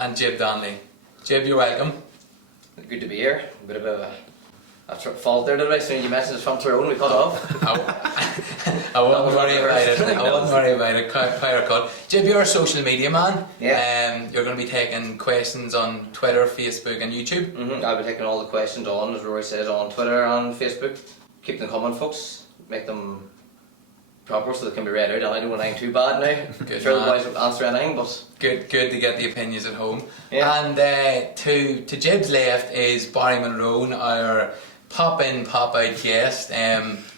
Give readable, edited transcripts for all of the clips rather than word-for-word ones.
and Jib Donnelly. Jib, you're welcome. Good to be here. A bit of a fault there, did I? As soon as you mentioned it's from Tyrone, we cut off. I wouldn't worry about it. I wouldn't worry about it. Fire cut. Jib, you're a social media man. Yeah. You're going to be taking questions on Twitter, Facebook, and YouTube. I'll be taking all the questions on, as Rory says, on Twitter and Facebook. Keep them coming, folks. Make them proper so they can be read out. I don't want anything too bad now. Good sure man. the boys will answer anything, but Good to get the opinions at home. Yeah. And to Jib's left is Barry Monroe, our pop-in, pop-out guest.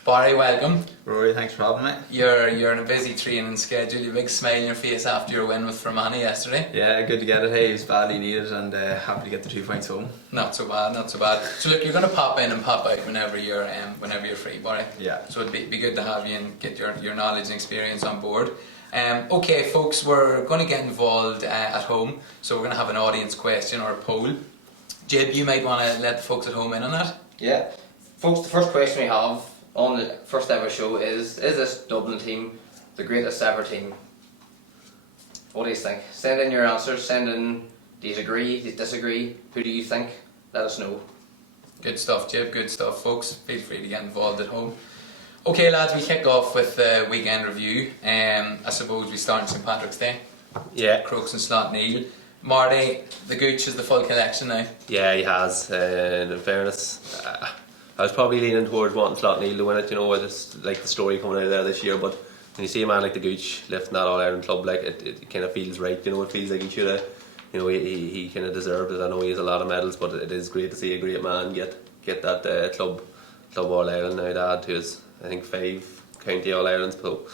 Barry, welcome. Rory, thanks for having me. You're in a busy training schedule. You have a big smile on your face after your win with Fermanagh yesterday. Yeah, good to get it. Hey, it was badly needed and happy to get the 2 points home. Not so bad, not so bad. So look, you're going to pop in and pop out whenever you're free, Barry. Yeah. So it'd be good to have you and get your knowledge and experience on board. Okay, folks, we're going to get involved at home. So we're going to have an audience question or a poll. Jib, you might want to let the folks at home in on that. yeah. Folks, the first question we have on the first ever show is this Dublin team the greatest ever team? What do you think? Send in your answers. Send in, do you agree, do you disagree? Who do you think? Let us know. Good stuff, Jib. Good stuff, folks. Feel free to get involved at home. Okay, lads, we kick off with the weekend review. I suppose we start on St Patrick's Day. Yeah, Crooks and Slot Neil. Marty, the Gooch is the full collection now. yeah, he has. In fairness, I was probably leaning towards wanting Slot Neil to win it. You know, it's like the story coming out of there this year. But when you see a man like the Gooch lifting that All Ireland club, like it kind of feels right. You know, it feels like he should have. You know, he kind of deserved it. I know he has a lot of medals, but it is great to see a great man get that club All Ireland now to add to his, I think, 5 county All Irelands. So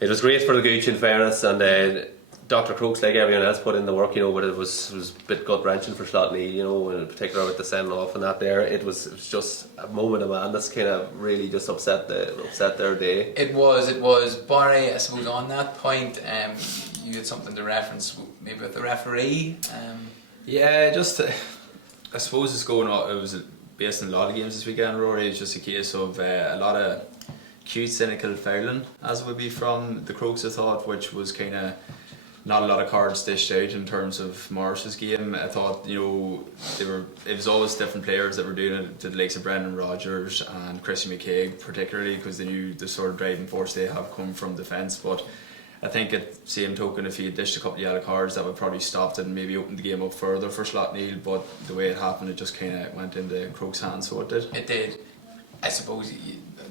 it was great for the Gooch, in fairness, and Dr. Crooks, like everyone else, put in the work, you know, but it was a bit gut wrenching for Slot Neil, you know, in particular with the sending off and that there. It was just a moment of madness, kind of really just upset their day. It was. Barry, I suppose on that point, you had something to reference maybe with the referee. Yeah, just I suppose it's going on. It was based on a lot of games this weekend, Rory. It's just a case of a lot of cute, cynical fouling, as would be from the Crooks, I thought, which was kind of not a lot of cards dished out in terms of Morris's game. I thought, you know, it was always different players that were doing it, to the likes of Brendan Rodgers and Chrissy McCaig particularly, because they knew the sort of driving force they have come from defence. But I think at the same token, if he had dished a couple of yellow cards, that would probably stopped it and maybe opened the game up further for Slot Neil. But the way it happened, it just kind of went into Crooks' hands, so it did. It did. I suppose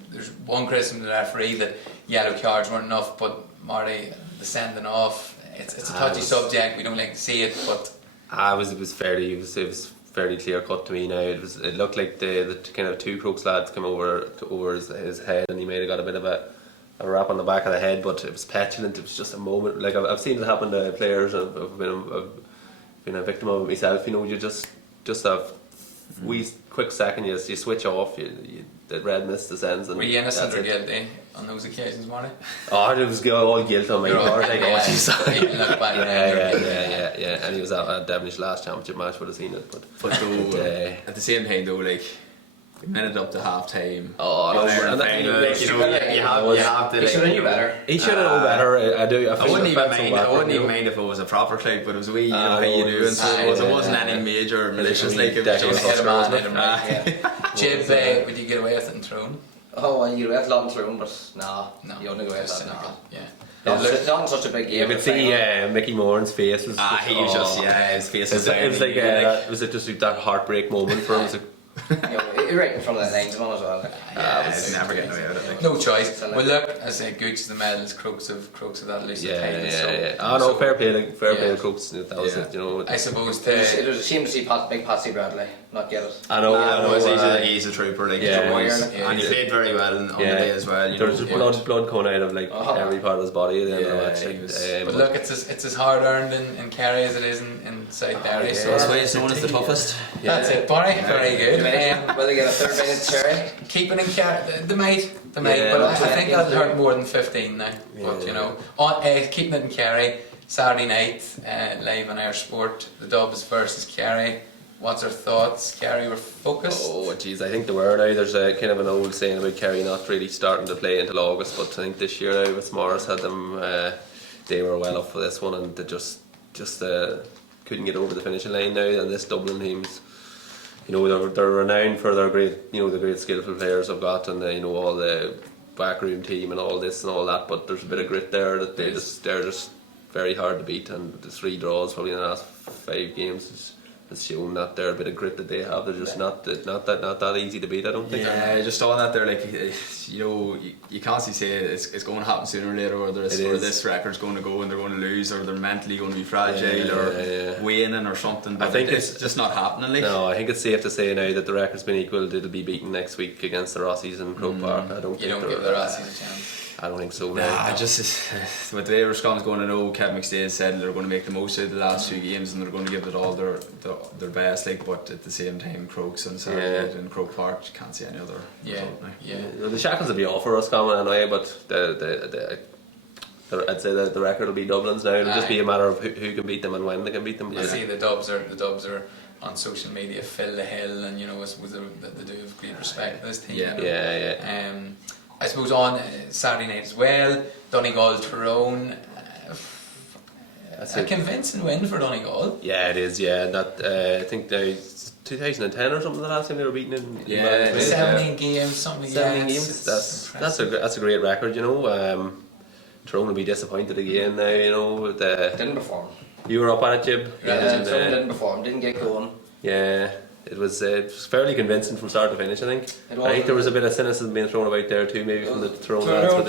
there's one criticism to the referee that yellow cards weren't enough, but Marty, the sending off, it's a touchy subject. We don't like to see it, but It was fairly clear cut to me now. It looked like the kind of 2 Crooks lads came over his head, and he may have got a bit of a rap on the back of the head, but it was petulant. It was just a moment. Like I've seen it happen to players. I've been a victim of it myself. You know, you just have wee quick second, you switch off. The red mist descends. And were you innocent or guilty on those occasions, Marty? Oh, it was all guilt on my part. Like, oh, jeez. You look back Yeah. And he was at Devonish last championship match, would have seen it. But though, at the same time, though, like the minute up to half time. Oh, no, you have to. He should have knew better. He should have known better. I do. I wouldn't even mind if it was a proper click, but it was a wee, how you doing? So it wasn't any major malicious. Like it was just Jib, would you get away with it in Tyrone? Oh, well, you have a lot in Tyrone, but No, you wouldn't go away with that. cynical. Nah. Yeah. It's not such a big game. You could see Mickey Moran's face was. he was just his face was It was like was it just that heartbreak moment for him? You're right in front of the linesman as well. it's never getting away with it. Like. No choice. Well, look, as I say, Gooch is the medals, Crooks of that elusive title. Oh no, fair play to Crooks. That was it, you know. I suppose It was a shame to see big Patsy Bradley not get it. I know. He's a trooper, like and he played very well on the day as well. There was blood coming out of like every part of his body at the end of the match. But look, it's as hard earned in Kerry as it is in South Derry. So that's why it's known as the toughest. That's it, Barry. Very good. Will they get a third minute cherry? Keeping in Kerry, they might, but I think that'll hurt more than 15 now. But you know, keeping it in Kerry, Saturday night, live on Irish Sport, the Dubs versus Kerry. What's our thoughts? Kerry were focused? Oh jeez, I think they were now. There's a kind of an old saying about Kerry not really starting to play until August, but I think this year now with Morris had them, they were well up for this one, and they just couldn't get over the finishing line now, and this Dublin team's, you know, they're renowned for their great, you know, the great skillful players they've got, and you know, all the backroom team and all this and all that. But there's a bit of grit there that they're just very hard to beat, and the 3 draws probably in the last 5 games has shown that they're a bit of grit that they have. They're just not that easy to beat, I don't think. Yeah, just on that there, like, you know, you constantly say it's going to happen sooner or later, or this record's going to go and they're going to lose, or they're mentally going to be fragile, or waning or something. But I think it's just not happening. Like. No, I think it's safe to say now that the record's been equalled. It'll be beaten next week against the Rossies in Croke Park. I don't You think don't give the Rossies a chance. I don't think so. Nah, just with the way Roscombe's going to know, Kevin McStay said they're going to make the most out of the last 2 games and they're going to give it all their best. Like, but at the same time, Crokes and Saturday in Croke Park, you can't see any other result now. The shackles will be off for Roscommon anyway, but I'd say that the record will be Dublin's now. It'll just be a matter of who can beat them and when they can beat them. I see the Dubs are on social media, Phil the Hill, and you know, they do have great respect for this team. Yeah. I suppose on Saturday night as well, Donegal Tyrone. A convincing win for Donegal. Yeah, it is. Yeah, that I think it's 2010 or something. The last time they were beaten in 17 games, something. 17 games. That's a great record. You know, Tyrone will be disappointed again now. You know, Didn't perform. You were up on it, Jib. Yeah, Tyrone didn't perform. Didn't get going. Yeah. It was fairly convincing from start to finish, I think. I think there was a bit of cynicism being thrown about there too, maybe from the Tyrone lads.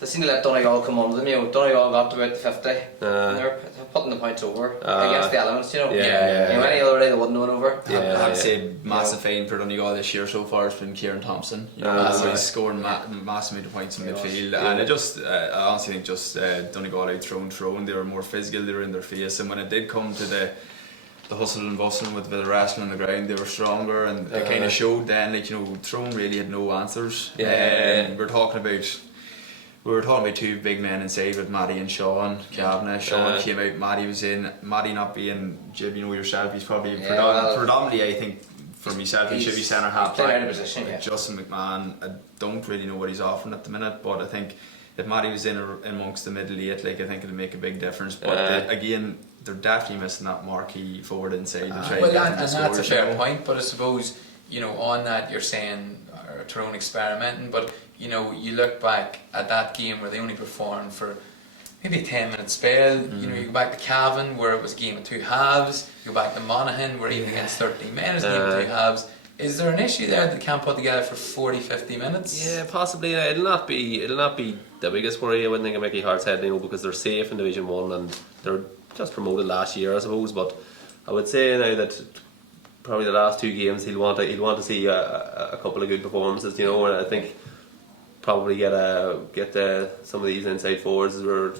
They seemed to let Donegal come on them. You know, Donegal got to about the 50. And they were putting the points over against the elements. You know, any other day they wouldn't win over. I have to say, massive find for Donegal this year so far has been Kieran Thompson. You know, he's scoring massive amount of points in midfield, and I honestly think Donegal outthrown Tyrone. They were more physical, they were in their face, and when it did come to the hustle and bustle with the wrestling on the ground, they were stronger, and it kind of showed then, like, you know, Tyrone really had no answers. We were talking about 2 big men inside with Matty and Sean Kavanagh. Sean came out, Matty was in. Matty not being, Jib, you know yourself, he's probably predominantly, I think, for myself, he should be centre half back. Out of position, Justin McMahon, I don't really know what he's offering at the minute, but I think if Matty was in amongst the middle 8, like, I think it'll make a big difference. But again, they're definitely missing that marquee forward inside. And that's a fair point, but I suppose, you know, on that you're saying Tyrone experimenting, but you know, you look back at that game where they only performed for maybe a 10-minute spell. You know, you go back to Cavan where it was a game of 2 halves. You go back to Monaghan where even against 13 men it was a game of 2 halves. Is there an issue there that they can't put together for 40-50 minutes? Yeah, possibly. It'll not be the biggest worry. I wouldn't think of Mickey Hart's head, you know, because they're safe in Division 1 and they're just promoted last year, I suppose. But I would say now that probably the last 2 games he'll want to see a couple of good performances, you know, and I think probably get some of these inside forwards as we're,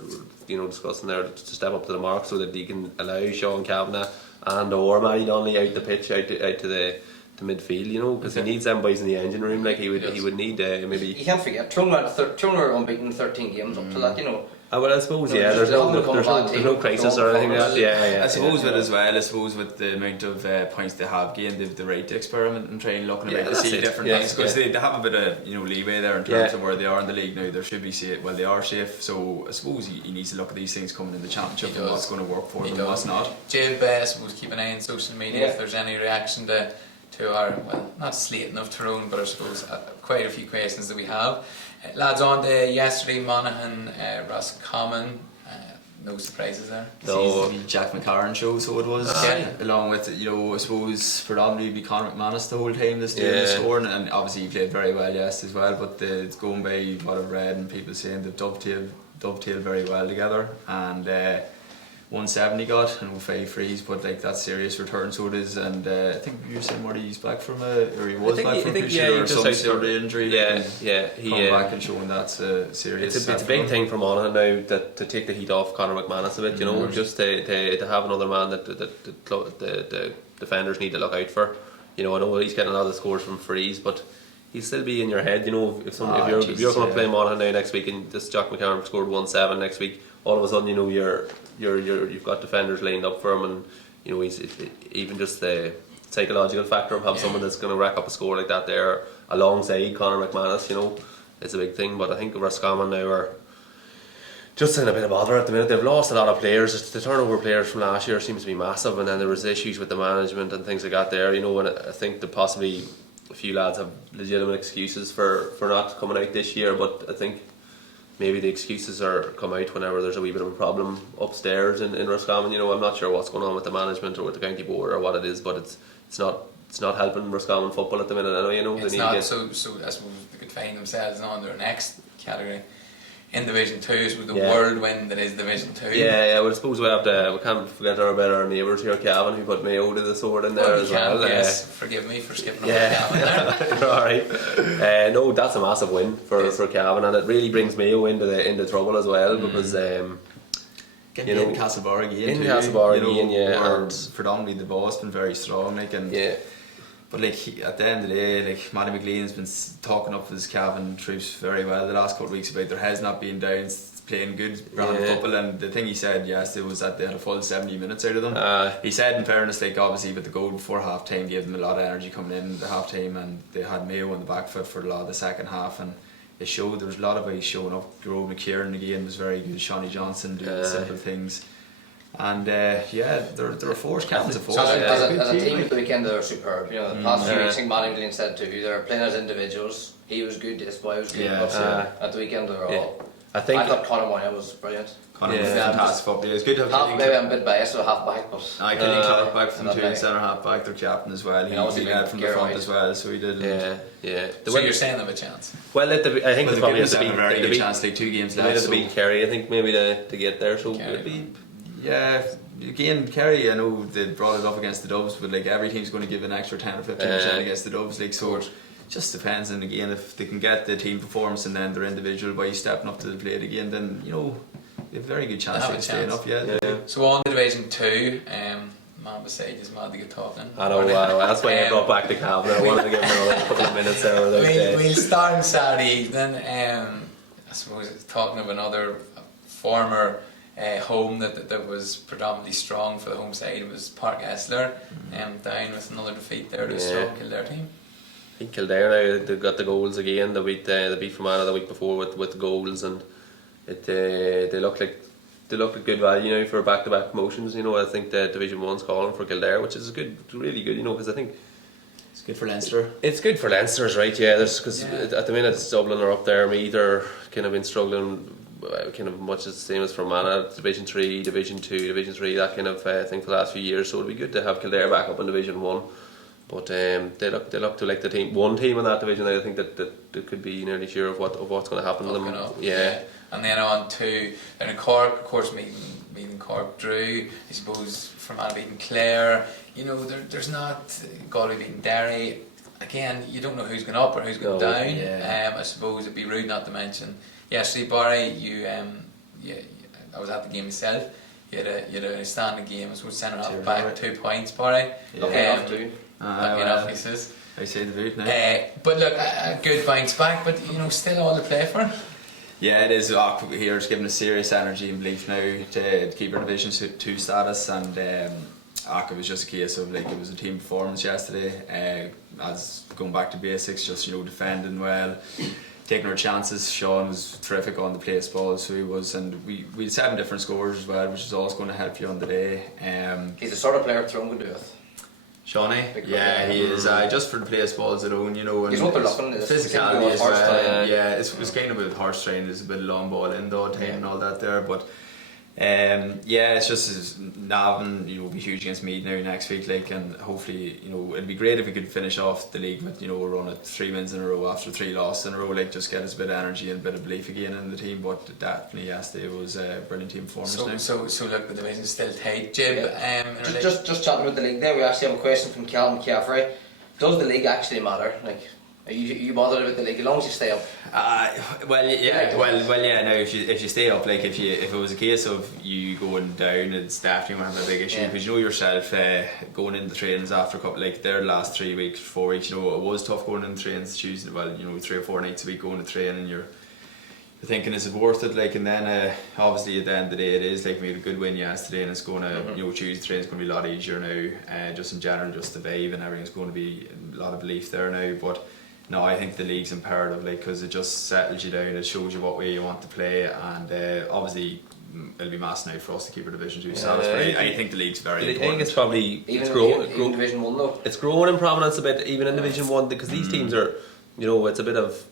you know, discussing there, to step up to the mark so that he can allow Sean Kavanagh and or Matty Donnelly out the pitch, out to the midfield, you know, because he needs them boys in the engine room. Like he would need maybe. You can't forget Tyrone were unbeaten 13 games up to that, you know. Well, I suppose there's no crisis or anything like that. I suppose with the amount of points they have gained, they've the right to experiment and try and looking about to see different things, because they have a bit of, you know, leeway there in terms of where they are in the league now. They should be safe. Well, they are safe, so I suppose he needs to look at these things coming in the championship and what's going to work for them and what's not. Jib, I suppose keep an eye on social media if there's any reaction to our, well, not slating of Tyrone, but I suppose quite a few questions that we have. Lads, on to yesterday, Monaghan, Roscommon. No surprises there. No, the Jack McCarron show, so it was. Along with, you know, I suppose predominantly be Conor McManus the whole time this day scoring, and obviously he played very well as well. But it's going by what I've read and people saying they've dovetailed very well together, and 170 got and 5 frees, but like that's serious return, so it is. And I think you were saying he's back from he was back from some sort of injury. He come back and showing that's a serious. It's a big thing for Monaghan now to take the heat off Conor McManus a bit. You know, just to have another man that the defenders need to look out for. You know, I know he's getting a lot of scores from frees, but he'll still be in your head. You know, if you're going to play Monaghan now next week, and this Jack McCarron scored 1-7 next week, all of a sudden, you know, you've got defenders lined up for him, and you know, even just the psychological factor of having someone that's going to rack up a score like that there alongside Conor McManus, you know, it's a big thing. But I think Roscommon now just in a bit of bother at the minute. They've lost a lot of players. The turnover of players from last year seems to be massive, and then there was issues with the management and things like that there, you know, and I think that possibly a few lads have legitimate excuses for not coming out this year, but I think maybe the excuses come out whenever there's a wee bit of a problem upstairs in Roscommon. You know, I'm not sure what's going on with the management or with the county board or what it is, but it's not helping Roscommon football at the minute. I know, you know, It's they need not, to get, so I suppose they could find themselves now in their next category. In Division 2 is with the Yeah. whirlwind that is Division 2. yeah, well, I suppose we can't forget our neighbours here, Cavan, who put Mayo to the sword in there Well, as you can, well. yes, forgive me for skipping Yeah, over Cavan there. alright. No, that's a massive win for Cavan, and it really brings Mayo into trouble as well, because Getting you know, in Castlebar again. in too, Castlebar you know, again, yeah, where and- predominantly the ball's been very strong, like, and yeah. but like at the end of the day, like Matty McLean's been talking up his Cavan troops very well the last couple of weeks about there has not been down, playing good brand Yeah. football, and the thing he said yesterday was that they had a full 70 minutes out of them. He said, in fairness, like obviously with the goal before half time gave them a lot of energy coming in the half time, and they had Mayo on the back foot for a lot of the second half, and it showed. There was a lot of guys showing up. Jerome McKieran again was very good. Shawnee Johnson doing simple things. And yeah, they're a force. Cavan's a force. So They're as a a good team team. at the weekend, they're superb. You know, the past few Yeah. weeks, I think Matty Glenn said too, they're playing as individuals. He was good, this boy was good. Yeah. But at the weekend, they were Yeah. all. I think I thought Conor Moynihan was brilliant. Connor was Yeah. fantastic football. It was good to have Half, Kenny maybe I'm a bit biased with half back, but Kenny Clark back from not two many. centre half back, their captain as well. He Yeah, obviously led from the Gary front White. as well, so he did. yeah. So you're saying they have a chance? Well, I think Well, it's the probably goodness have to have a very good chance, like 2 games They might left. have to beat Kerry, I think, maybe to get there. So Kerry. it'd be Yeah, again, Kerry, I know they brought it up against the Dubs, but like every team's going to give an extra 10 or 15% against the Dubs, like, so it just depends. And again, if they can get the team performance and then their individual by stepping up to the plate again, then you know they have a very good chance They have of a staying chance. up. Yeah, they do. So on to Division 2, man beside is mad to get talking. I know, that's why I brought back the Cavan. I wanted to give them another couple of minutes there. We'll start on Saturday evening. I suppose talking of another former home that was predominantly strong for the home side was Park Esler, down with another defeat there to a strong Kildare team. I think Kildare now, they got the goals again. They beat Fermanagh the week before with goals, and they look like good value now for back-to-back promotions. You know, I think the Division 1's calling for Kildare, which is really good. You know, because I think It's good for Leinster. it's good for Leinster's, right? Yeah, because at the minute Dublin are up there. Meath are kind of been struggling, kind of much the same as Fermanagh, Division 3, Division 2, Division 3, that kind of thing for the last few years. So it'd be good to have Kildare back up in Division 1. But they look to like the one team in that division. I think that they could be nearly sure of what's going to happen to them. Yeah. And then on to in Cork, of course, meeting Cork Drew. I suppose Fermanagh beating Clare. You know, there's not Galway beating Derry. Again, you don't know who's going up or who's going down. Yeah. I suppose it'd be rude not to mention. Yesterday, Barry, I was at the game myself. You had a standing game. So centre half back, 2 points, Barry. lucky enough too. Lucky enough, he says. I say the boot now. But look, a good bounce back, but you know, still all to play for. Yeah, it is. Here it's given us serious energy and belief now to keep our Division 2 status, and it was just a case of like it was a team performance yesterday. As going back to basics, just defending well, taking our chances. Sean was terrific on the place ball, so he was, and we had 7 different scores as well, which is always going to help you on the day. He's the sort of player Throne could do with. Shawnee, yeah, he is. Just for the place balls alone, and He's what they're looking at. physicality as Horse well. training. Yeah, it's kind of with horse training. There's a bit of long ball in though, time and all that there, but. It's just Navan, will be huge against Meath now next week, and hopefully, it'd be great if we could finish off the league with, a run at 3 wins in a row after 3 losses in a row, just get us a bit of energy and a bit of belief again in the team. But definitely yesterday was a brilliant team performance now. So look, the division's still tight. Jib, Just chatting about the league there, we actually have a question from Cal McCaffrey. Does the league actually matter? Like, are you bothered about the league as long as you stay up? Well, yeah. Now, if you stay up, like if it was a case of you going down, it's definitely one of the big issue because you know yourself going into trainings after a couple, like their last 3 weeks, 4 weeks. It was tough going into trainings Tuesday. Well, 3 or 4 nights a week going to train, and you're thinking, is it worth it? Like, and then obviously at the end of the day, it is like we had a good win yesterday, and it's going to Tuesday training's going to be a lot easier now. Just in general, just the vibe and everything's going to be a lot of belief there now, but. No, I think the league's imperative, like, because it just settles you down. It shows you what way you want to play, and obviously it'll be mass now for us to keep our Division 2 status. But I think the league's very I important. think it's probably Even it's in growing. Division 1 though. It's growing in prominence a bit, even in Division 1, because these teams are, it's a bit of,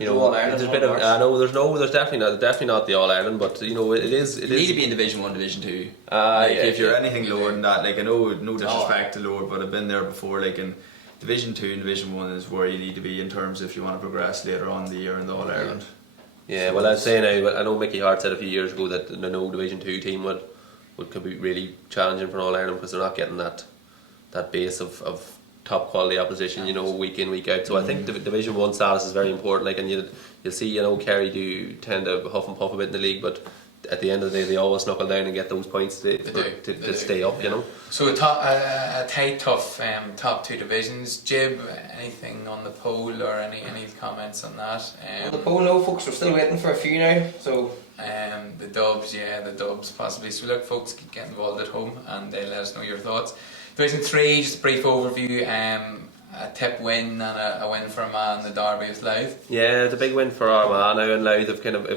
All-Ireland, there's a bit of, all-March. I know there's definitely not the All Ireland, but it is. You need to be in Division 1, Division 2. Yeah, If you're yeah. anything lower than that, like, I know, no disrespect to lower, but I've been there before. Like, in Division 2 and Division 1 is where you need to be in terms if you want to progress later on in the year in the All Ireland. Yeah, well, I'd say now, I know Mickey Hart said a few years ago that the no Division 2 team could be really challenging for All Ireland because they're not getting that base of top quality opposition, week in, week out. So I think the Division 1 status is very important. Like, and you'll see, Kerry do tend to huff and puff a bit in the league, but at the end of the day, they always knuckle down and get those points to stay up, So a tight, tough top 2 divisions. Jib, anything on the poll or any comments on that? On the poll, no, folks, we're still waiting for a few now. So The Dubs possibly. So look, folks, get involved at home and let us know your thoughts. Division 3, just a brief overview. A tip win and a win for Armagh in the derby with Louth. Yeah, it's a big win for Armagh now, and Louth have kind of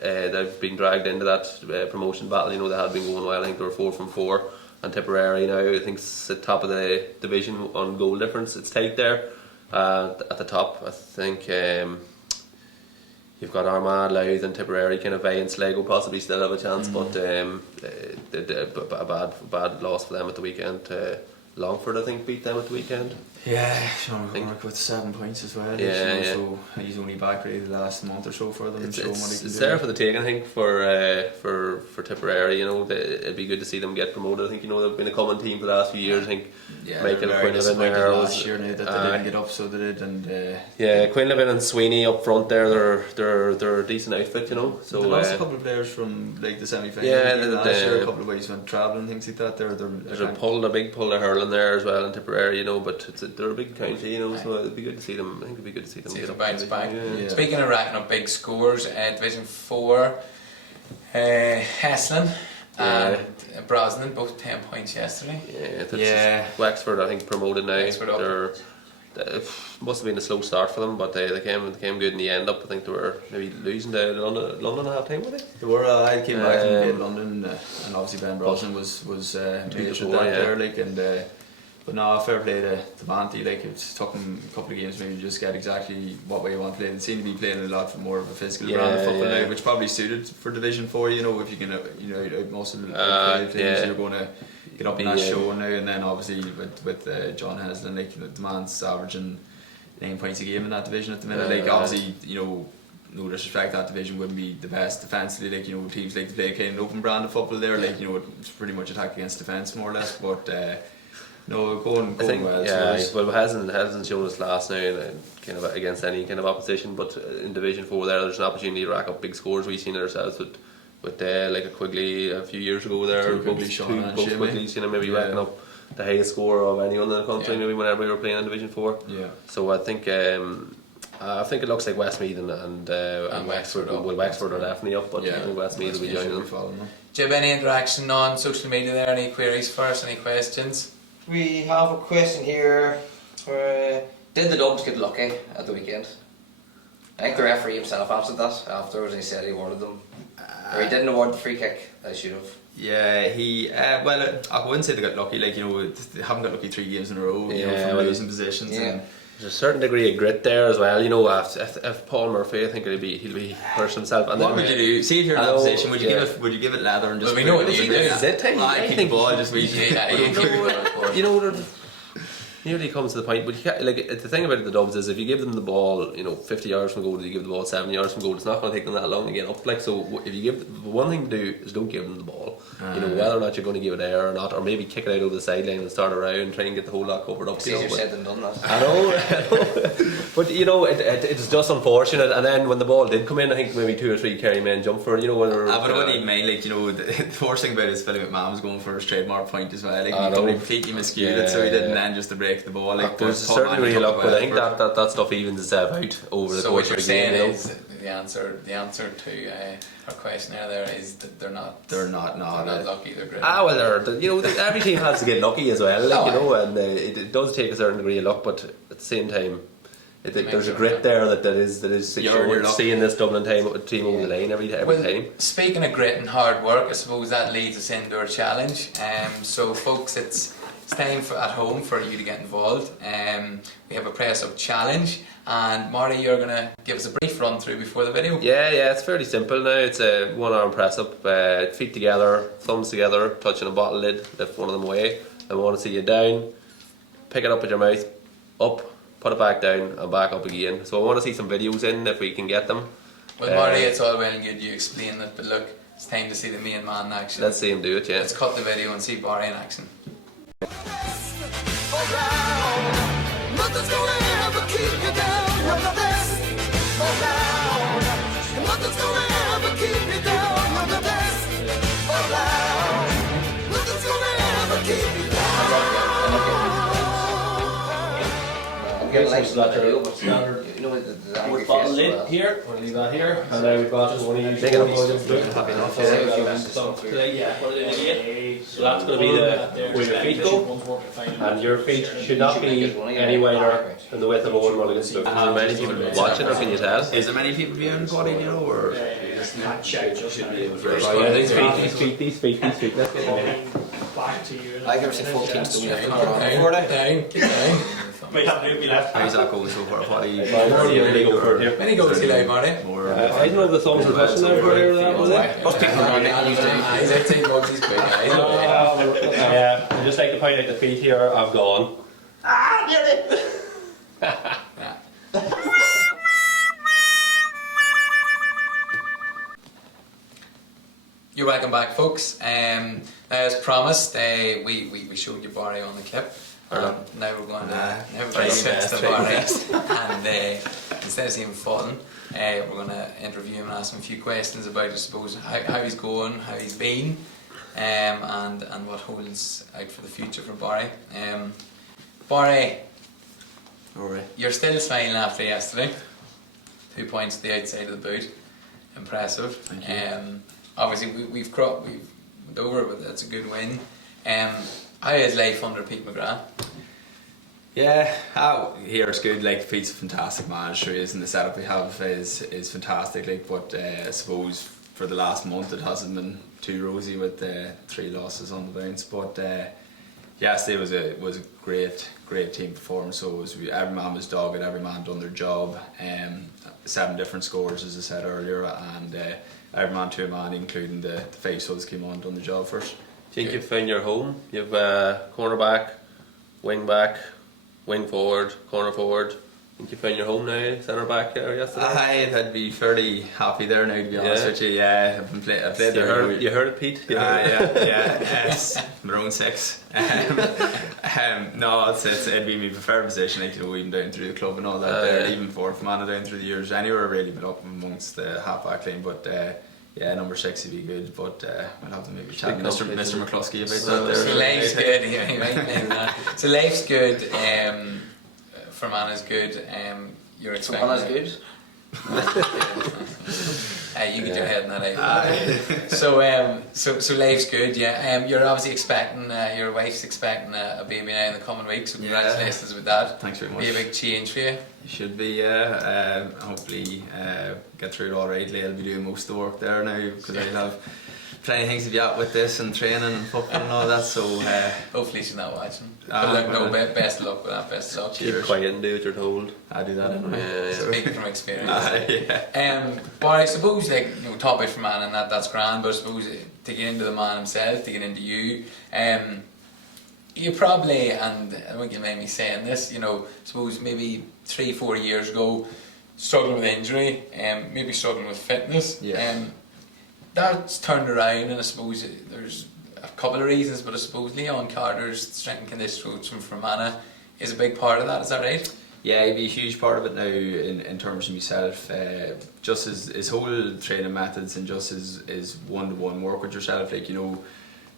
they've been dragged into that promotion battle. They had been going well. I think they were 4 from 4, and Tipperary now I think is at the top of the division on goal difference. It's tight there at the top. I think you've got Armagh, Louth, and Tipperary kind of vying. Sligo possibly still have a chance, but a bad loss for them at the weekend. Longford, I think, beat them at the weekend. Yeah, Sean McCormick with 7 points as well. Yeah. So he's only back really the last month or so for them. It's showing what he can do. there for the taking, I think, for Tipperary. It'd be good to see them get promoted. I think they've been a common team for the last few years. I think Michael Quinn Quinlivan there last year now that they didn't get up, so they did, and Quinlivan and Sweeney up front there. They're a decent outfit, So they lost a couple of players from like the semi-final. Yeah, last year. A couple of guys went travelling, things like that. There's a big pull of hurling there as well in Tipperary, but they're a big county, so it'd be good to see them. I think it'd be good to see them get up. Bounce back. Yeah. Speaking of racking up big scores, Division 4, Heslin and Brosnan both 10 points yesterday. Wexford, I think, promoted now. Wexford up. It must have been a slow start for them, but they came good in the end up. I think they were maybe losing to London at half time, were they? They were. I came back and played London, and obviously Ben Brosnan was major before, there, and. But no, fair play to Vanty. Like, it took them a couple of games maybe to just get exactly what way you want to play. They seem to be playing a lot more of a physical brand of football now, which probably suited for Division 4. If you can, most of the players you're going to get up in that show now, and then obviously with John Heslin, like the man's averaging 9 points a game in that division at the minute. Like, obviously, no disrespect, that division wouldn't be the best defensively. Like, teams like to play kind of an open brand of football there. Like, it's pretty much attack against defence more or less, but. No, going well. Well, hasn't shown us last now, kind of against any kind of opposition. But in Division 4, there's an opportunity to rack up big scores. We've seen it ourselves with like a Quigley a few years ago there. Both Quigleys, maybe racking up the highest score of anyone in the country. Maybe whenever we were playing in Division 4. Yeah. So I think it looks like Westmeath and Wexford. Well, Wexford are definitely up, but I think Westmeath will be joining them. Do you have any interaction on social media there? Any queries for us? Any questions? we have a question here. Did the Dubs get lucky at the weekend? I think the referee himself answered that afterwards, and he said he awarded them. Or he didn't award the free kick, as he should have. Yeah, he. Well, I wouldn't say they got lucky. Like, they haven't got lucky 3 games in a row. From losing positions. Yeah. And there's a certain degree of grit there as well. If Paul Murphy, I think he'll be hurt himself. And what would you do? See if you're in that position, would you give it leather and just? Well, we know what he did. I think the ball just nearly comes to the point, but you can't, like, the thing about the Dubs is if you give them the ball 50 yards from goal, you give the ball 7 yards from goal, it's not going to take them that long to get up. Like, so if you give, one thing to do is don't give them the ball, whether or not you're going to give it air or not, or maybe kick it out over the sideline and start around and try and get the whole lot covered up. It's easier said than done, that. I know. But it's just unfortunate. And then when the ball did come in, I think maybe 2 or 3 Kerry men jumped for it. But I wouldn't even mind, like, the worst thing about it is Philly McMahon was going for his trademark point as well. Like, he completely miscued it, so he didn't then just to break the ball. Like, there's certainly real luck, but I think that stuff evens itself out over the course of the game. So what you're saying is the answer to our question there is that they're not lucky. They're great. Well, every team has to get lucky as well. Like, and it does take a certain degree of luck, but at the same time, there's a grit there that is You're lucky. seeing this Dublin team over the line every Well, time. speaking of grit and hard work, I suppose that leads us into our challenge. So, folks, it's time at home for you to get involved. We have a press up challenge, and Marty, you're going to give us a brief run through before the video. Yeah, it's fairly simple now. It's a 1 arm press up, feet together, thumbs together, touching a bottle lid, lift one of them away. And we want to see you down, pick it up with your mouth, up, put it back down, and back up again. So I want to see some videos in if we can get them. Well, Marty, it's all well and good you explain it, but look, it's time to see the main man in action. Let's see him do it, yeah. Let's cut the video and see Barry in action. Nothing's gonna ever keep you down. You're the best around. Nothing's gonna ever keep you down. You're the best around. Nothing's gonna ever keep you down. I'm getting like that video, but Standard you know the angry with face bottle as lid well. here. We'll leave that here. And then we've got one of you. Take it up. Happy enough. Yeah, a few messages come through. Yeah, put it in again. So that's going to be where your feet go, and your feet should not be any wider than the width of a one Mulligan's book. Is there many people watching, or can you tell? Is there many people viewing Body, you know, or should be able to Oh, yeah, these feet. Let's get them in. I've never seen full teams doing it. Down. how's that going so far? Body, Really go for it here. Many goals he like, Marty? more. I don't know if the thumbs are touching there for there, that was it? Most people are not used to it. I'd say Mugsy's big eyes. Yeah, I'd just like to point out the feet here have gone. You're welcome back, folks. As promised, we showed you Barry on the clip. Now we're going to try switch to your Barry, best. and instead of seeing fun, we're going to interview him and ask him a few questions about, I suppose, how he's going, how he's been, and what holds out for the future for Barry. Barry, Alright. you're still smiling after yesterday. 2 points to the outside of the boot. Impressive. Thank you. Obviously, we've went over it, but it's a good win. How is life under Pete McGrath? Yeah, here it's good. Like Pete's a fantastic manager, and the setup we have is fantastic. Like, but I suppose for the last month it hasn't been too rosy with 3 losses on the bounce. But yesterday was a great team performance. So every man was dogged, every man done their job. 7 different scores, as I said earlier, and every man to a man, including the 5 subs came on and done the job first. Do you think you've found your home? You've cornerback, wing back, wing forward, corner forward. Think you found your home now, centre back there yesterday? I'd be fairly happy there now, to be honest with you. Yeah, I've played You heard it, Pete? It's my own 6. No, it'd be my preferred position, like, you know, even down through the club and all that there, yeah. even for Fermanagh down through the years. Anywhere really been up amongst the half-back line, but yeah, number 6 would be good, but we'll have to maybe chat to Mr. McCluskey about that So there. life's good. He might name that. So life's good. Fermanagh's good. You're expecting. Fermanagh's good. You get your head in that out. So life's good. Yeah. You're obviously expecting. Your wife's expecting a baby now in the coming weeks. So congratulations with that. Thanks very much. Be a big change for you. It should be, hopefully get through it alright. I'll be doing most of the work there now because I'll have plenty of things to be at with this and training and football and all that. So Hopefully she's not watching. But look, no, best of luck with that. Best of luck. Keep quiet and do what you're told. I do that anyway. Yeah. Speaking from experience. Yeah. But I suppose, like, you know, top out for man and that's grand, but I suppose to get into the man himself, to get into you, you probably, and I think you made me saying this, you know, suppose maybe 3-4 years ago, struggling with injury, maybe struggling with fitness, Yeah. that's turned around, and I suppose there's a couple of reasons, but I suppose Leon Carter's strength and conditioning coach from Fermanagh is a big part of that, is that right? Yeah, he'd be a huge part of it now in terms of myself. Just his whole training methods and just his one-to-one work with yourself. Like, you know,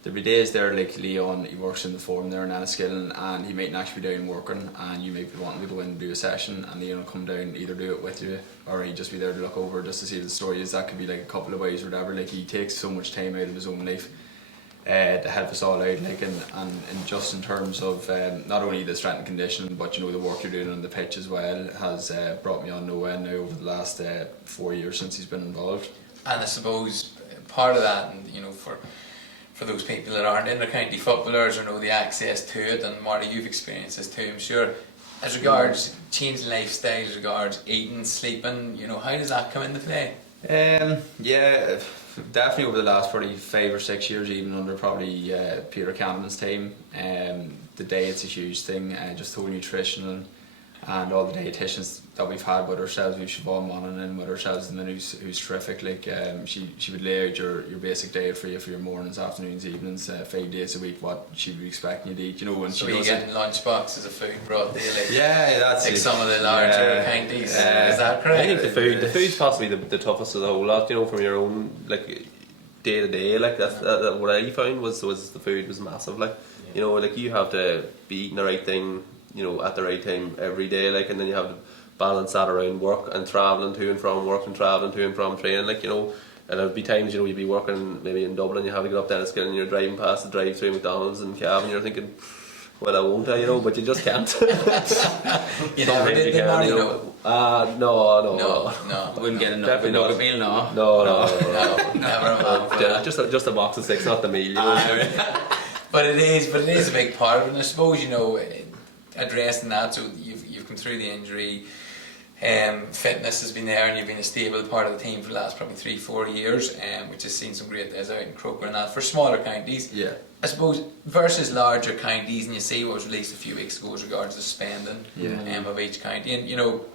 there'll be days there like Leon, he works in the forum there in Enniskillen, and he mightn't actually be down working, and you might be wanting to go in and do a session, and Leon will come down, either do it with you or he'd just be there to look over just to see what the story is. That could be like a couple of hours or whatever. Like, he takes so much time out of his own life to help us all out, like, and just in terms of not only the strength and conditioning, but you know the work you're doing on the pitch as well has brought me on no end now over the last 4 years since he's been involved. And I suppose part of that, and you know, for those people that aren't inter-county footballers or know the access to it, and Marty, you've experienced this too, I'm sure, as regards changing lifestyle, as regards eating, sleeping, you know, how does that come into play? Yeah, definitely over the last probably 5 or 6 years, even under probably Peter Canavan's team, the diet's a huge thing, just whole nutrition and all the dietitians that we've had with ourselves. We've Siobhan Monaghan with ourselves, and then who's terrific. Like she would lay out your basic diet for you for your mornings, afternoons, evenings, 5 days a week. What she would be expecting you to eat, you know. And So she you're does getting lunch boxes of food brought daily. Yeah, that's like it. some of the larger counties. Is that correct? I think the food's possibly the toughest of the whole lot. You know, from your own like day to day. Like that what I found was the food was massive. Like you know, like you have to be eating the right thing, you know, at the right time every day. Like, and then you have to balance that around work and travelling to and from work and travelling to and from training. Like, you know, and there'd be times, you know, you'd be working maybe in Dublin, you have to get up Denniskillen and you're driving past the drive-through McDonald's and Cavan, and you're thinking, well, I won't, you know, but you just can't. You never did the Marty, no. I wouldn't get enough of a nugget meal, no. No, never. Yeah, just a box of 6, not the meal. You know? But it is a big part of it, and I suppose, you know, addressing that, so you've come through the injury, fitness has been there, and you've been a stable part of the team for the last probably 3-4 years, which has seen some great days out in Croker and that for smaller counties. Yeah. I suppose versus larger counties, and you see what was released a few weeks ago as regards the spending of each county, and you know,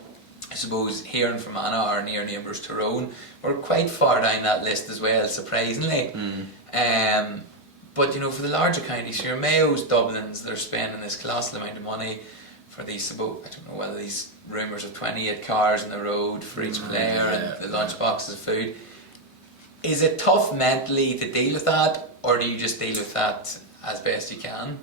I suppose here in Fermanagh, our near neighbours Tyrone, we're quite far down that list as well, surprisingly. But you know, for the larger counties, your Mayos, Dublins, they're spending this colossal amount of money for these, I don't know whether these rumours of 28 cars on the road for each player and the lunch boxes of food. Is it tough mentally to deal with that, or do you just deal with that as best you can?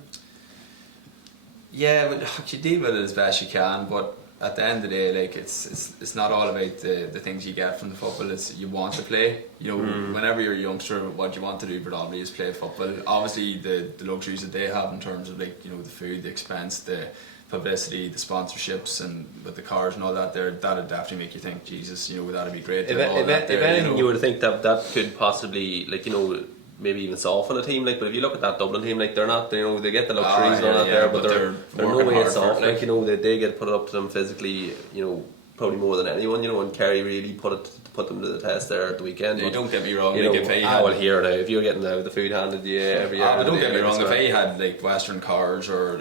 Yeah, but you deal with it as best you can, but at the end of the day, like it's not all about the things you get from the football. It's you want to play. You know, whenever you're a youngster, what you want to do predominantly is play football. Obviously, the luxuries that they have in terms of, like, you know, the food, the expense, the publicity, the sponsorships, and with the cars and all that, that'd definitely make you think, Jesus, you know, that'd be great. If anything, you would think that could possibly, like, you know, maybe even soften a team. Like, but if you look at that Dublin team, like, they're not, you know, they get the luxuries and all that there, but they're no way soft. Like, you know, they get put up to them physically, you know, probably more than anyone, you know, and Kerry really put them to the test there at the weekend. Yeah, don't get me wrong, you like, know, if I had, here now, if you're getting the food handed to you every year. but don't get me wrong, if I had like Western Cars or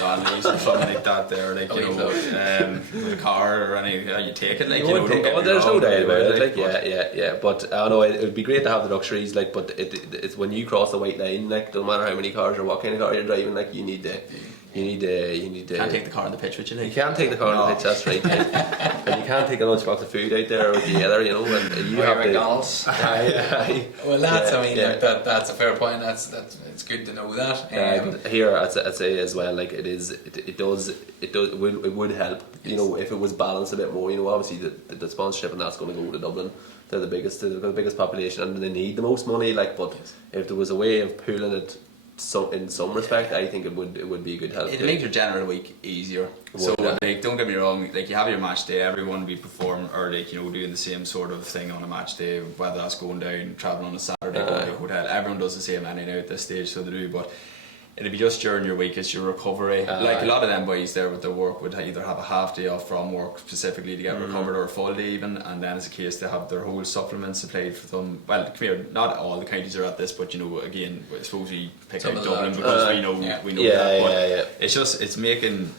Donnelly's or something like that there, like, you know, with a car or any, you take it, like, you know, don't get me there's wrong, no doubt about it, like, yeah, but I know it would be great to have the luxuries, like, but it's when you cross the white line, like, no matter how many cars or what kind of car you're driving, like, you need to can't take the car on the pitch with you, like. You can't take the car on the pitch, that's right. And you can't take a lunchbox of food out there with you either, you know, and you have McDonald's. Well, that's like, that's a fair point. That's it's good to know that. But here, I'd say as well, like, it would help, you know, if it was balanced a bit more. You know, obviously the sponsorship and that's going to go to Dublin. They're the biggest population and they need the most money. Like, but if there was a way of pooling it, in some respect, I think it would be a good help. It'd make your general week easier. So, like, don't get me wrong, like, you have your match day, everyone will be performing, or, like, you know, doing the same sort of thing on a match day, whether that's going down, travelling on a Saturday, going to a hotel. Everyone does the same anyhow at this stage, so they do. But it'd be just during your week, it's your recovery. Like, a lot of them boys there with their work would either have a half day off from work specifically to get recovered, or a full day even, and then it's a case they have their whole supplements supplied for them. Well, come here, not all the counties are at this, but, you know, again, I suppose we pick out Dublin because we know that. But it's making,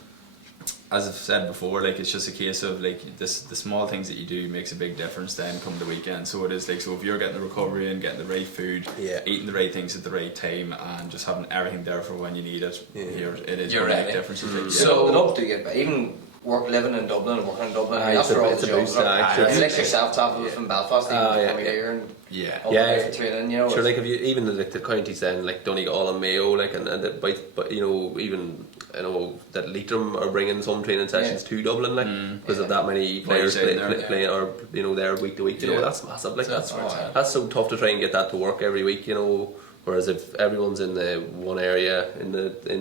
as I've said before, like, it's just a case of, like, the small things that you do makes a big difference then come the weekend. So it is, like, so if you're getting the recovery and getting the right food, eating the right things at the right time, and just having everything there for when you need it, here it is. You're Mm. right. Big differences. Like, So I'd love to get even living in Dublin and working in Dublin. After all the jobs, like yourself travel from Belfast, even come here and all the way for training, you know. Sure, like, if you even like the counties then, like Donegal and Mayo, like, and but you know, even I know that Leitrim are bringing some training sessions to Dublin, like, because of that many players playing or, you know, there week to week. You know, that's massive. Like, that's so tough to try and get that to work every week. You know, Whereas if everyone's in the one area in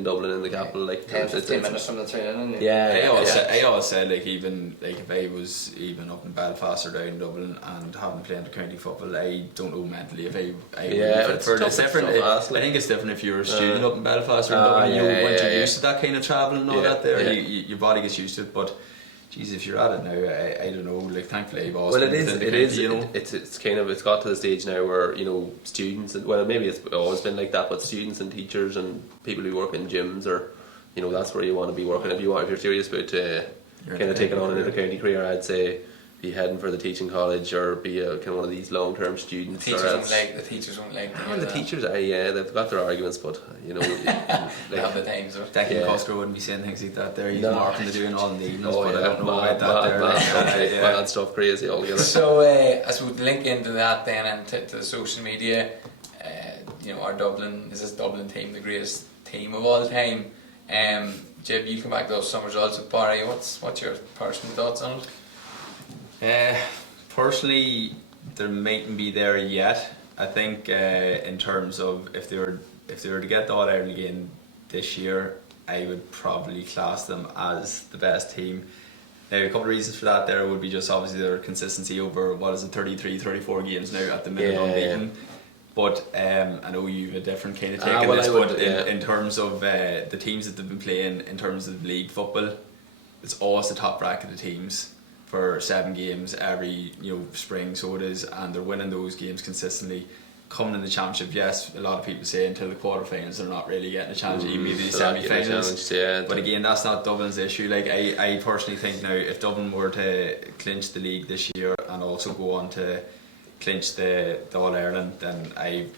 Dublin, in the capital, like 10-15 minutes from the training. I always said, like, even like if I was even up in Belfast or down in Dublin and having played the county football, I don't know mentally if I would it's prefer. tough, It's different. it's tough, I think it's different if you're a student up in Belfast or in Dublin. Once you're used to that kind of travel and all that, your body gets used to it. But geez, if you're at it now, I don't know. Like, thankfully, I've always well, been within the county, you know. It's kind of, it's got to the stage now where, you know, students, well, maybe it's always been like that, but students and teachers and people who work in gyms, or, you know, that's where you want to be working. If you're serious about kind of taking on an inter-county career, I'd say be heading for the teaching college or be a kind of one of these long-term students. The teachers won't like. Well, the teachers, they've got their arguments, but you know, they have the times. Declan Costro wouldn't be saying things like that there. He's marking to doing all in the evenings, Oh, but I don't know mad, about that there. Mad stuff, crazy altogether. So, as we link into that then and to the social media, you know, is this Dublin team the greatest team of all time? Jib, you come back to those some results with Barry. What's your personal thoughts on it? Personally, there mightn't be there yet. I think in terms of if they were to get the All Ireland again this year, I would probably class them as the best team. Now, a couple of reasons for that there would be just obviously their consistency over 33-34 games now at the minute unbeaten. But I know you have a different kind of take on this, but in terms of the teams that they've been playing, in terms of league football, it's always the top bracket of teams for 7 games every spring, so it is, and they're winning those games consistently. Coming in the championship, yes, a lot of people say until the quarterfinals they're not really getting a chance, even maybe the semi-finals. But again, that's not Dublin's issue. Like, I personally think now, if Dublin were to clinch the league this year and also go on to clinch the All Ireland, then I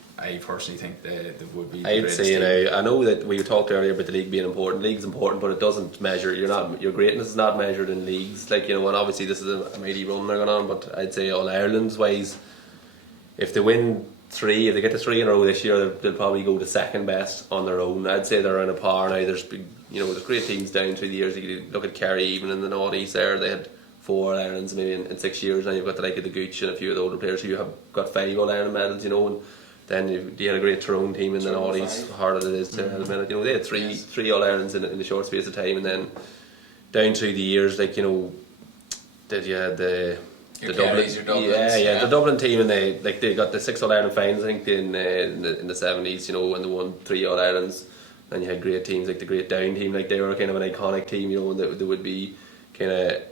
personally think they would be. I'd say now, I know that we talked earlier about the league being important. League's important, but it doesn't measure. Your greatness is not measured in leagues. Like, and obviously this is a mighty run they're going on. But I'd say All Ireland's wise, if they win 3, if they get to 3 in a row this year, they'll probably go to second best on their own. I'd say they're on a par now. There's there's great teams down through the years. You look at Kerry, even in the noughties there, they had 4 All-Irelands maybe in 6 years, and you've got the like of the Gooch and a few of the older players who have got 5 All-Ireland medals, and then you had a great Tyrone team in the noughties, hard as it is to admit it. They had three All-Irelands in the short space of time, and then down through the years, like, that you had the Dublin, the Dublin team, and they got the 6 All-Ireland finals, I think, in the 70s, and they won 3 All-Irelands. And you had great teams like the Great Down team, like they were kind of an iconic team, and they would be kind of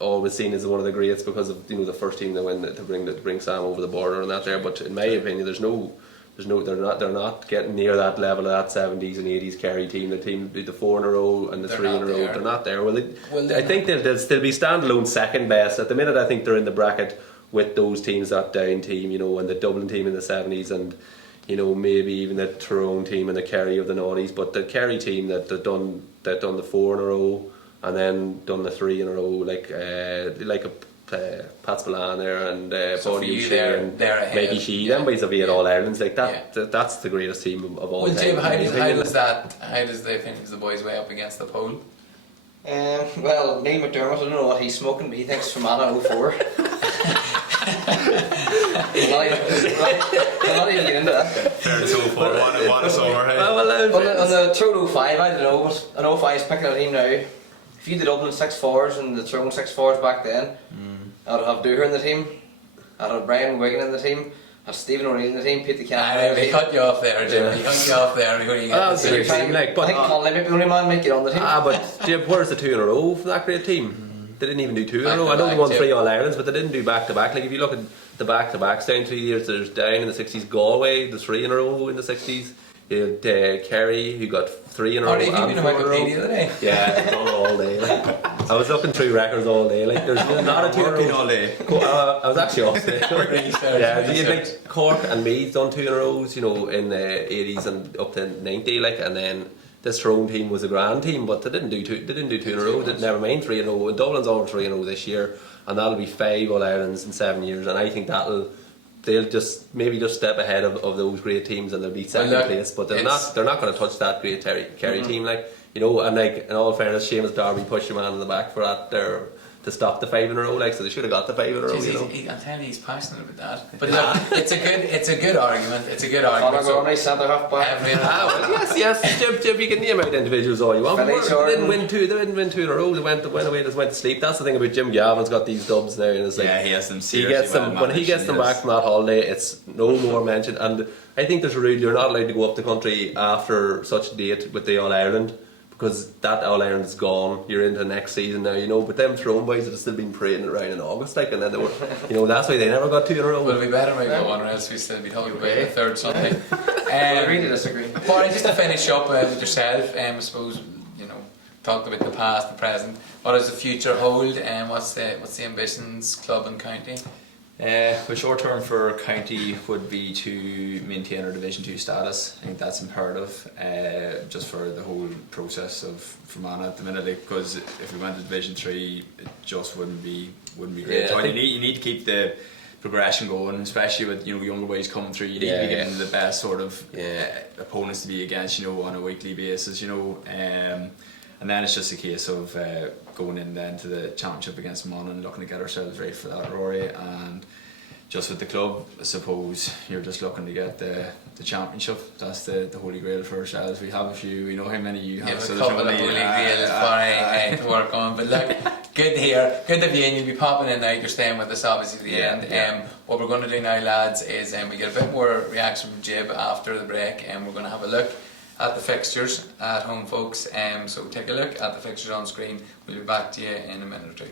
always seen as one of the greats because of the first team that went to bring Sam over the border and that there. But in my opinion, they're not getting near that level of that 70s and 80s Kerry team. The 4 in a row and the 3 in a row, they're not there. I think they'll still be standalone second best at the minute. I think they're in the bracket with those teams, that Down team, and the Dublin team in the 70s, and maybe even the Tyrone team and the Kerry of the noughties. But the Kerry team that done the 4 in a row and then done the 3 in a row, like Pat Spillane there and Paudie O'Shea and Mikey Sheehy, them boys have 8 All Irelands. Like that's the greatest team of all time. Jim, how does they finish the boys way up against the pole? Well, Neil McDermott, I don't know what he's smoking, but he thinks Fermanagh 04. I'm not even get into that. Fair to 04, one is over. On the Tyrone 05, I don't know, but I know if I was picking a team now, if you did Dublin 6 forwards and the Tyrone 6 forwards back then, I'd have Dooher in the team, I'd have Brian Wigan in the team, I'd have Stephen O'Neill in the team, Peter Callahan. He cut you off there, Jim. He cut you off there. I think Conley might be the only man might get on the team. But Jim, where's the 2 in a row for that great team? They didn't even do 2 in a row. I know they won 3 All Irelands, but they didn't do back to back. Like, if you look at the back to backs down 2 years, there's down in the 60s Galway, the 3 in a row in the 60s. You had Kerry, who got 3 in a row. You've been a Wikipedia today. Yeah, done all day. I was looking through records all day. Like, there's not a 2 in a row all day. I was actually off there. You like Cork and Meath done 2 in a row, in the 80s and up to 90, like, and then this Tyrone team was a grand team, but they didn't do 2 in a row. Never mind 3 in a row. And Dublin's on 3 in a row this year, and that'll be 5 All Irelands in 7 years, and I think they'll just step ahead of those great teams, and they'll be second place. But they're not going to touch that great Kerry team, like, and like, in all fairness, Seamus Darby pushed your man in the back for that there to stop the 5 in a row. Like, so they should have got the 5 in a row. Jeez, You know. I'm telling you, he's passionate about that. But look, it's a good argument. It's a good argument. Conor Gormley, centre half back. Well, yes, Jib, you can name out individuals all you want. Billy But Jordan. they didn't win two in a row. They went away, just went to sleep. That's the thing about Jim Gavin's got these dubs now, and it's like Yeah, he has them he seriously gets them well when he gets managed, them he back does. from that holiday. It's no more mentioned, and I think there's a rule you're not allowed to go up the country after such a date with the All Ireland. Because that All Ireland is gone, you're into next season now, you know. But them Tyrone boys have still been parading around in August, like, and then they were, you know, that's why they never got 2 in a row. Well, we better make one, or else we still be talking about the third Sunday. I really disagree. Barry, just to finish up with yourself, I suppose, you know, talked about the past, the present. What does the future hold, and what's the ambitions, club and county? Well, short term for county would be to maintain our Division 2 status. I think that's imperative, just for the whole process of Fermanagh at the minute. Because if we went to Division 3, it just wouldn't be great. Yeah, So I think- you need to keep the progression going, especially with younger boys coming through. You need to be getting the best sort of opponents to be against, on a weekly basis. And then it's just a case of going in then to the championship against Monaghan, looking to get ourselves ready for that, Rory. And just with the club, I suppose you're just looking to get the championship. That's the holy grail for ourselves. We have a few. We know how many you have. You have so a there's couple of only, holy grails to work on. But look, good to hear. Good to be in. You'll be popping in now. You're staying with us obviously to the end. What we're going to do now, lads, is we get a bit more reaction from Jib after the break, and we're going to have a look at the fixtures at home, folks. So take a look at the fixtures on screen. We'll be back to you in a minute or two.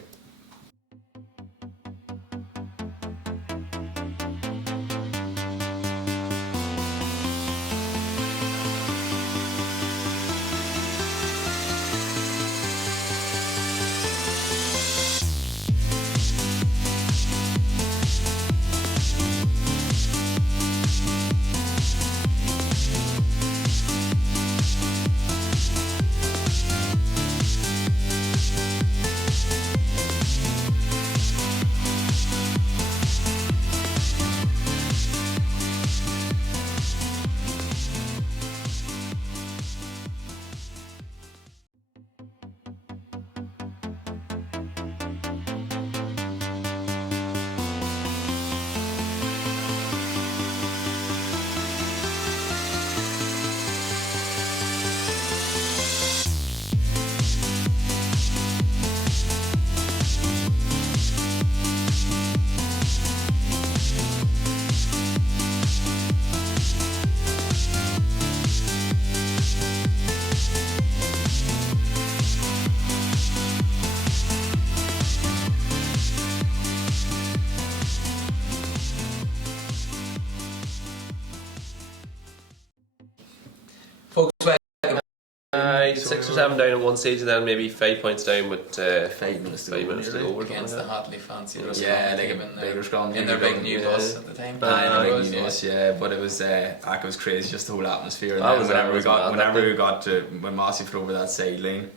Folks, You get 6 or 7 down at one stage, and then maybe 5 points down with 5 minutes to 5 go. minutes to go. against the hotly fancied Yeah, like team a bigger scrum in their team, big new yeah. bus at the time. But it was crazy, just the whole atmosphere. And That then was- whenever that we was got, mad, whenever that we got to when Mossy put over that sideline,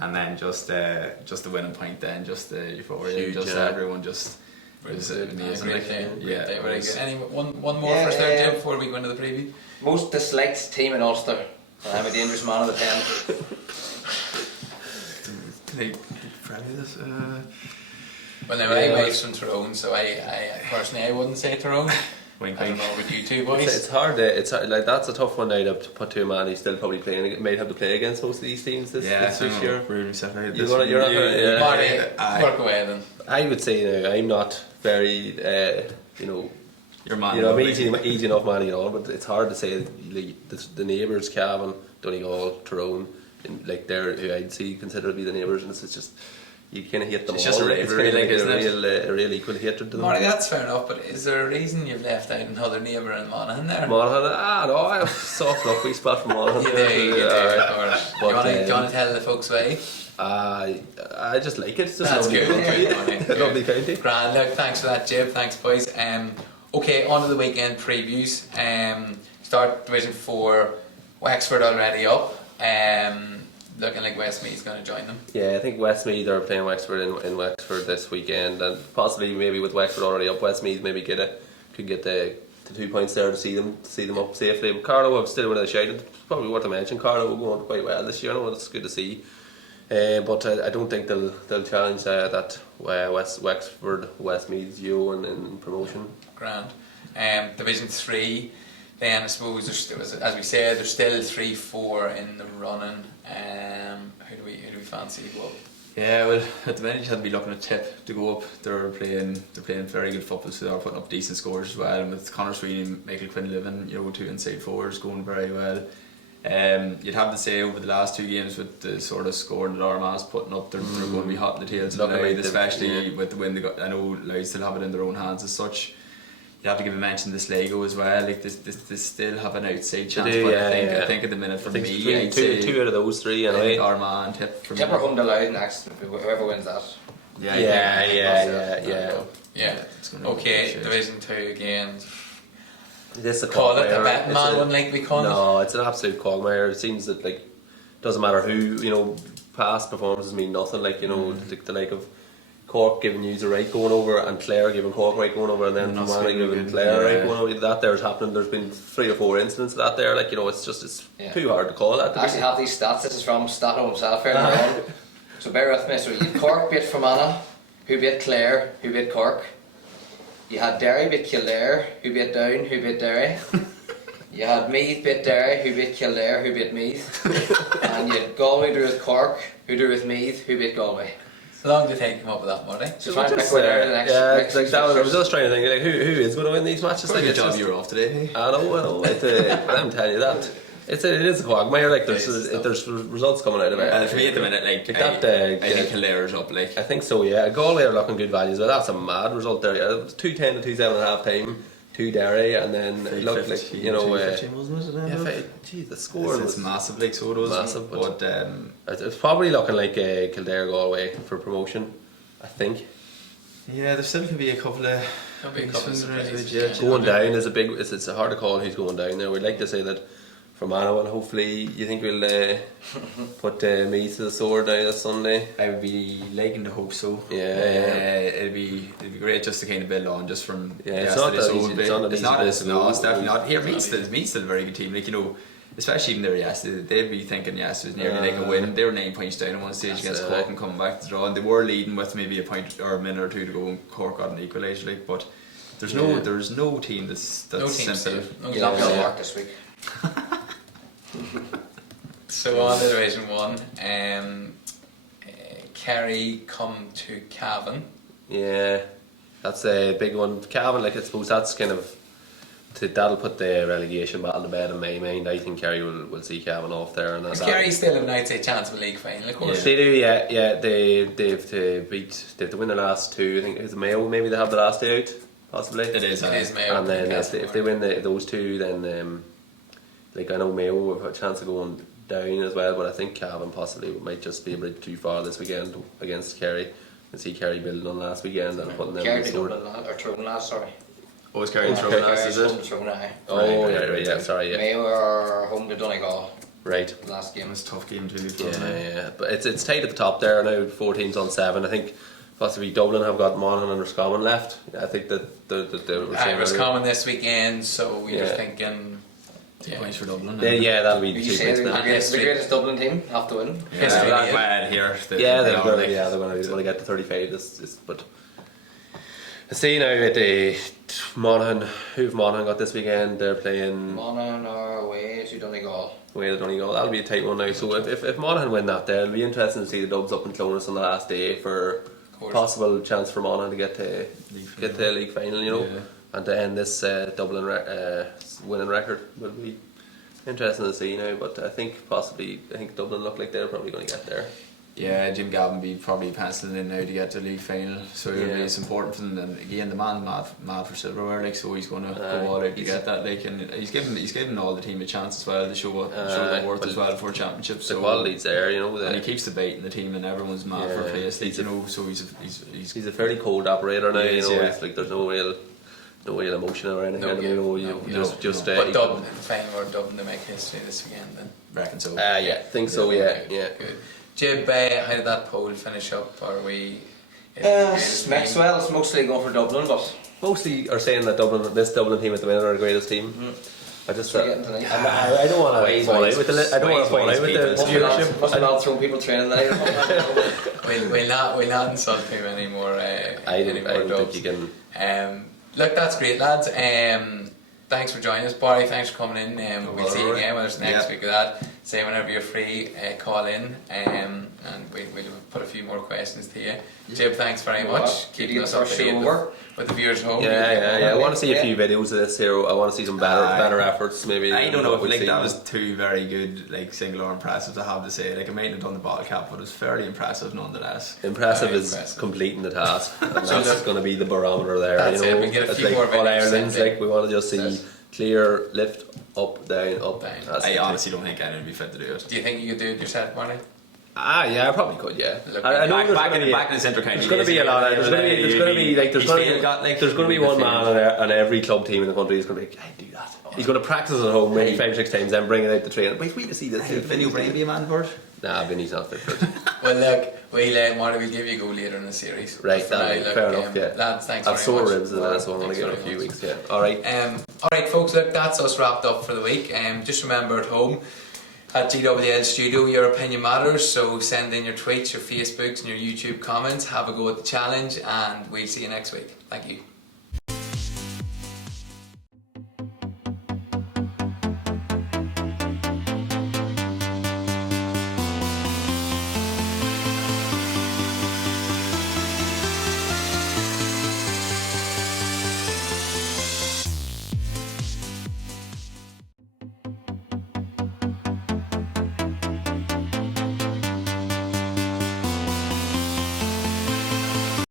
and then just the winning point, then just the euphoria, Huge, just yeah. everyone just. It was amazing. Great day, Yeah, very it was- good. Any one more Yeah, for us there, Jim, before we go into the preview? Most disliked team in Ulster. I'm a dangerous man of the pen. Like, probably this. Well, now I was from Tyrone, so I personally I wouldn't say Tyrone. Wink, I don't wink. know about you two It's boys. hard. It's hard, like that's a tough one now to put to a man who's still probably playing. Might have to play against most of these teams this year. Really separated. You're not yeah. Barney, work away then. I would say now I'm not very, Your man. I'm easy enough man, but it's hard to say the neighbours, Cavan, Donegal, Tyrone, and like they're who I'd consider to be the neighbours, and it's just you kind of hate them It's all. just a It's rivalry, kind of isn't a real equal hatred to them. Marty, that's fair enough, but is there a reason you've left out another neighbour in Monaghan there? Monaghan, no, I have a soft lucky spot for Monaghan. You do, of course. Do you want to tell the folks why? I just like it. It's just That's lovely good. county. Good. Lovely county. Grand, look, thanks for that, Jib. Thanks, boys. Okay, on to the weekend previews. Start Division 4, Wexford already up. Looking like Westmeath's going to join them. Yeah, I think Westmeath are playing Wexford in Wexford this weekend, and possibly maybe with Wexford already up, Westmeath maybe could get the 2 points there to see them up safely. Carlow have still winning the shout. It's probably worth a mention. Carlow are going quite well this year. I know it's good to see. But I don't think they'll challenge that Wexford Westmeath duo in promotion. Grand. Division 3, then I suppose there's still, as we said, there's still 3-4 in the running. Who do we fancy? Well, Yeah, well, at the minute you had to be looking at Tip to go up. They're playing very good football, so they're putting up decent scores as well. And with Conor Sweeney and Michael Quinlivan, 2 inside forwards going very well. You'd have to say over the last 2 games with the sort of scoring that Armagh's putting up, they're going to be hot in the tails of Louth, especially with the win they got. I know Louth still have it in their own hands as such. You have to give a mention to Sligo as well. Like they still have an outside chance, but I think at the minute for me, I'd say two out of those 3 anyway. Armagh and Tip. Tip are home to Louth next. Whoever wins that. Yeah. It's gonna be okay, shit. Division 2 again. This is a Call it a quagmire. bet It's man a- one like we call it. No, it's an absolute quagmire. It seems that doesn't matter who, past performances mean nothing. The like of Cork giving you the right going over and Clare giving Cork right going over, and then Not Fermanagh really giving good. Clare right Yeah. going over. That there's happening. There's been 3 or 4 incidents of that there. It's Yeah. too hard to call that. I actually have these stats. This is from Stato himself here. So bear with me. So you had Cork beat Fermanagh, who beat Clare, who beat Cork. You had Derry beat Kildare, who beat Down, who beat Derry. You had Meath beat Derry, who beat Kildare, who beat Meath. And you had Galway drew with Cork, who drew with Meath, who beat Galway. How long did it take to come up with that money? So try and pick winner in the next. next it's I was just trying to think who is going to win these matches. Good It's job just- you're off today. I know. I'm telling you that. It is a quagmire. There's results coming out of it. For me at the minute, I think Kildare up. I think so, yeah. Galway are looking good values, but that's a mad result there. Yeah. It was 2-10 to 2-7 at half time, 2 Derry, and then it looked like, 15, wasn't it? Gee, the score It's was massive, like so it was. massive, But it's probably looking like Kildare Galway for promotion, I think. yeah, there still could be a couple of. There'll be a couple of surprises. Yeah. Going down is it's hard to call who's going down there. We'd like to say that Fermanagh, and hopefully you think we'll put Meath to the sword now this Sunday. I would be liking to hope so. Yeah. It'd be great just to kind of build on just from It's not yesterday. that easy. It's not that easy. It's definitely not. Here, Meath's still a very good team. Especially even there yesterday, they'd be thinking it was nearly like a win. They were 9 points down at one stage against Cork and coming back to draw, and they were leading with maybe a point or a minute or 2 to go, and Cork got an equaliser. But there's no team that's No team simple. safe. No You're team not going to safe. work this week. So on to Division 1, Kerry come to Cavan. Yeah, that's a big one. Cavan, I suppose that's kind of that'll put the relegation battle to bed in my mind. I think Kerry will see Cavan off there, and Because that'll- Kerry still have an outside chance of a league final, of course. They do, yeah. They've to win the last 2. I think it's Mayo. Maybe they have the last 2 out, possibly. It is. It is Mayo. And then Cavan. if they win those 2, then I know Mayo have a chance of going down as well, but I think Cavan possibly might just be a bit too far this weekend against Kerry. I see Kerry building on last weekend and putting them Kerry in the beat sword. Dublin last, or Tyrone last, sorry. Oh, it's Kerry and Okay. Tyrone last, is Kerry's it? home to Tyrone, aye. Oh, Right. yeah, sorry, yeah. Mayo are home to Donegal Right. last It game. was a tough game too. Yeah. But it's tight at the top there now. 4 teams on 7. I think possibly Dublin have got Monaghan and Roscommon left. I think that they were saying It was earlier. coming this weekend, so we were Yeah. thinking. 2 points for Dublin. Yeah, that'll be Would 2 you say points the now. greatest Dublin team have to win? History, I'm yeah. glad here. Yeah, they're going going to get to 35. But I see now at the Monaghan. Who've Monaghan got this weekend? They're playing Monaghan are away to Donegal. away to Donegal. That'll be a tight one now. So if Monaghan win that, there, it'll be interesting to see the Dubs up in Clonus on the last day for course. possible chance for Monaghan to get to the league final. Yeah. And to end this Dublin winning record will be interesting to see now. But I think Dublin look like they're probably going to get there. Yeah, Jim Gavin be probably penciling in now to get to the league final, so it's important for them. And again, the man's mad for silverware, so he's going to go all out to get that. And he's given all the team a chance as well to show their worth as well for championships. The So quality's there, and he keeps debating the team, and everyone's mad for a place. He's So he's a fairly cold operator now. He is, It's like there's no real emotion or anything. Just But Dublin, the final or Dublin to make history this weekend then. reckon so. yeah, think so. Yeah. Good. Jib, how did that poll finish up? Are we? Maxwell is mostly going for Dublin, but Mostly are saying that this Dublin team at the minute are the greatest team. I just We're getting tonight. I don't want to Wise, fall wise. out with the I don't want to fall Wise out with people. the Must be not, viewership. must be not throwing people training tonight. We'll not insult him anymore. I anymore don't Dubs. think you can. Look, that's great, lads. Thanks for joining us, Barry. Thanks for coming in. We'll see you again, whether it's next week or that. Say whenever you're free, call in, and we'll put a few more questions to you. Jib, thanks very much. Keeping us up to date with the viewers at home. Yeah. I want to see a few videos of this here. I want to see some better efforts. Maybe I don't know if we've like seen. that was too very good, like singular impressive to have to say. Like I might have done the bottle cap, but it was fairly impressive nonetheless. Impressive Very is impressive. completing the task, and that's going to be the barometer there. That's you know, it, we get a It's few like more All videos Ireland's sent in. like we want to just see Yes. clear, lift, up, down, up. Down. That's I it. honestly don't think anyone would be fit to do it. Do you think you could do it yourself, Barney? Yeah, I probably could. Yeah, Look, I know there's Back going to in be the centre county. there's going to be a lot. There's going to be one man on every club team in the country who's going to be like, I do that. He's going to practice at home maybe 5 or 6 times, then bring it out to train. Wait to see this. Vinny O'Brien be a man for it? Nah, Vinny's not fit for it. Well, look, we'll give you a go later in the series. Right, For now, that'll be look, fair enough. Yeah, lads, thanks I've very sore much. ribs in that, so I'm going to Thanks give it a very few much. weeks. Yeah, all right. Alright folks, look, that's us wrapped up for the week. Just remember at home, at GWL Studio, your opinion matters, so send in your tweets, your Facebooks and your YouTube comments, have a go at the challenge, and we'll see you next week. Thank you.